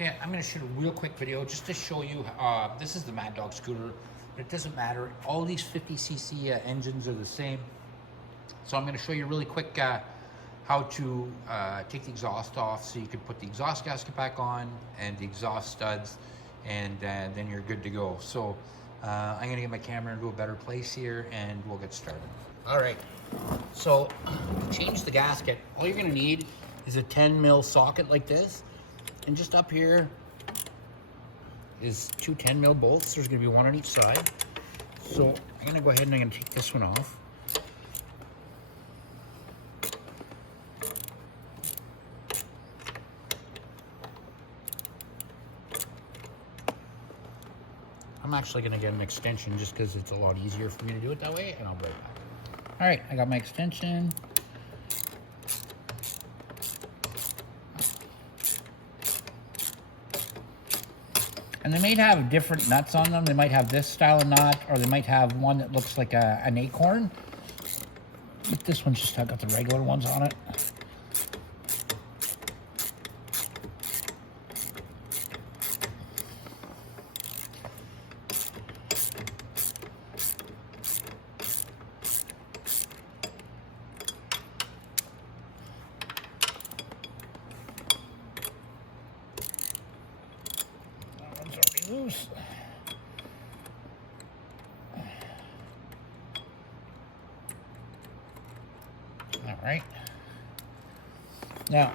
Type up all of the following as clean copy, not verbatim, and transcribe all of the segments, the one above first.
Okay, I'm going to shoot a real quick video just to show you. This is the Maddog Scooter, but it doesn't matter. All these 50cc engines are the same. So I'm going to show you really quick how to take the exhaust off so you can put the exhaust gasket back on and the exhaust studs, and then you're good to go. So I'm going to get my camera into a better place here and we'll get started. All right, so to change the gasket, all you're going to need is a 10 mil socket like this. And just up here is two 10 mil bolts. There's going to be one on each side. So I'm going to go ahead and I'm going to take this one off. I'm actually going to get an extension just because it's a lot easier for me to do it that way, and I'll be right back. All right, I got my extension. And they might have different nuts on them. They might have this style of nut, or they might have one that looks like an acorn. But this one's just got the regular ones on it. Loose. All right. Now,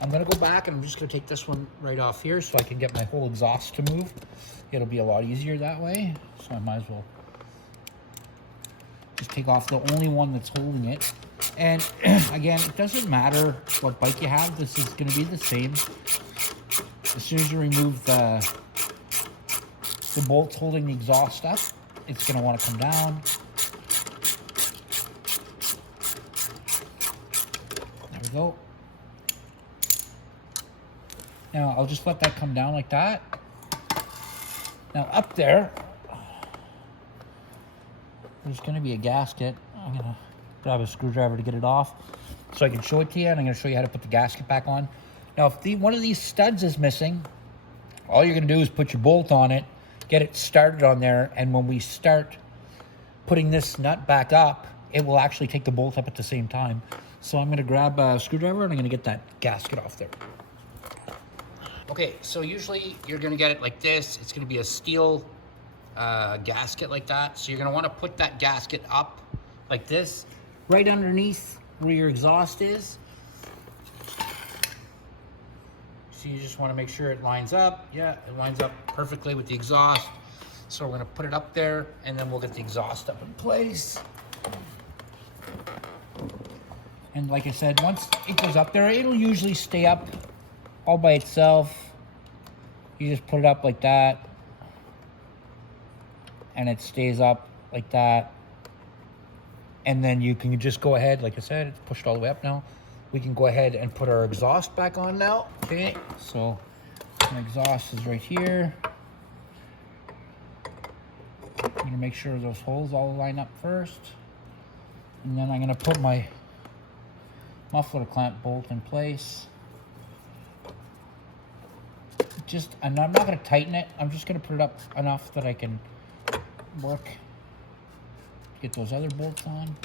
I'm going to go back and I'm just going to take this one right off here so I can get my whole exhaust to move. It'll be a lot easier that way. So I might as well just take off the only one that's holding it. And again, it doesn't matter what bike you have. This is going to be the same. As soon as you remove the bolts holding the exhaust up, it's going to want to come down. There we go. Now I'll just let that come down like that. Now up there, there's going to be a gasket. I'm going to grab a screwdriver to get it off so I can show it to you, and I'm going to show you how to put the gasket back on. Now if one of these studs is missing, all you're going to do is put your bolt on it, get it started on there, and when we start putting this nut back up, it will actually take the bolt up at the same time. So I'm going to grab a screwdriver and I'm going to get that gasket off there. Okay, so usually you're going to get it like this. It's going to be a steel gasket like that. So you're going to want to put that gasket up like this, right underneath where your exhaust is. So you just want to make sure it lines up. Yeah, it lines up perfectly with the exhaust. So we're going to put it up there, and then we'll get the exhaust up in place. And like I said, once it goes up there, it'll usually stay up all by itself. You just put it up like that, and it stays up like that. And then you can just go ahead, like I said, it's pushed all the way up now. We can go ahead and put our exhaust back on now. Okay, so my exhaust is right here. I'm gonna make sure those holes all line up first. And then I'm gonna put my muffler clamp bolt in place. And I'm not gonna tighten it. I'm just gonna put it up enough that I can work, get those other bolts on.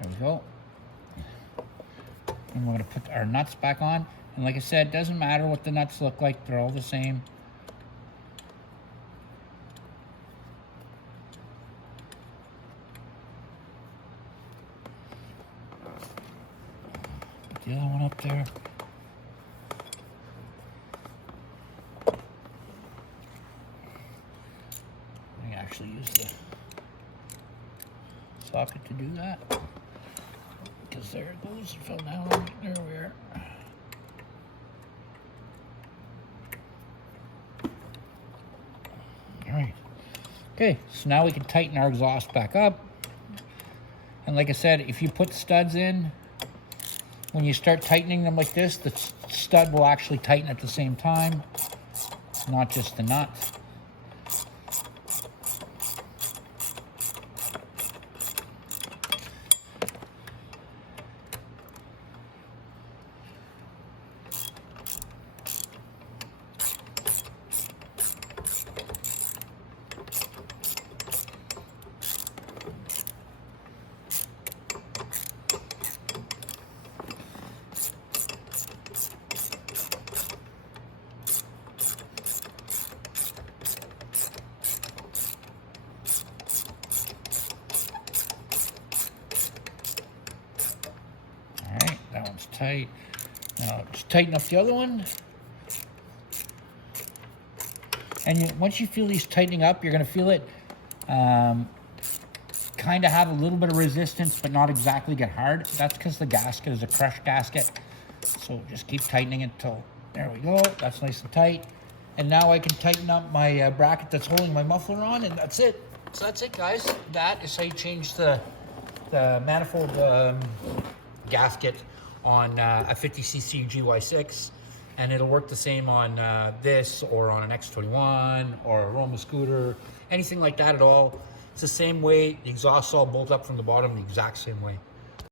There we go. And we're going to put our nuts back on. And like I said, it doesn't matter what the nuts look like. They're all the same. Put the other one up there. I actually use the socket to do that. Because there it goes, it fell down. There we are. All right. Okay, so now we can tighten our exhaust back up. And like I said, if you put studs in, when you start tightening them like this, the stud will actually tighten at the same time, not just the nut. tight. Now just tighten up the other one. And once you feel these tightening up, you're going to feel it kind of have a little bit of resistance, but not exactly get hard. That's because the gasket is a crushed gasket. So just keep tightening it until, there we go. That's nice and tight. And now I can tighten up my bracket that's holding my muffler on, and that's it. So that's it, guys. That is how you change the manifold gasket on a 50cc GY6. And it'll work the same on this or on an X21 or a Roma scooter, anything like that at all. It's the same way. The exhaust all bolt up from the bottom the exact same way.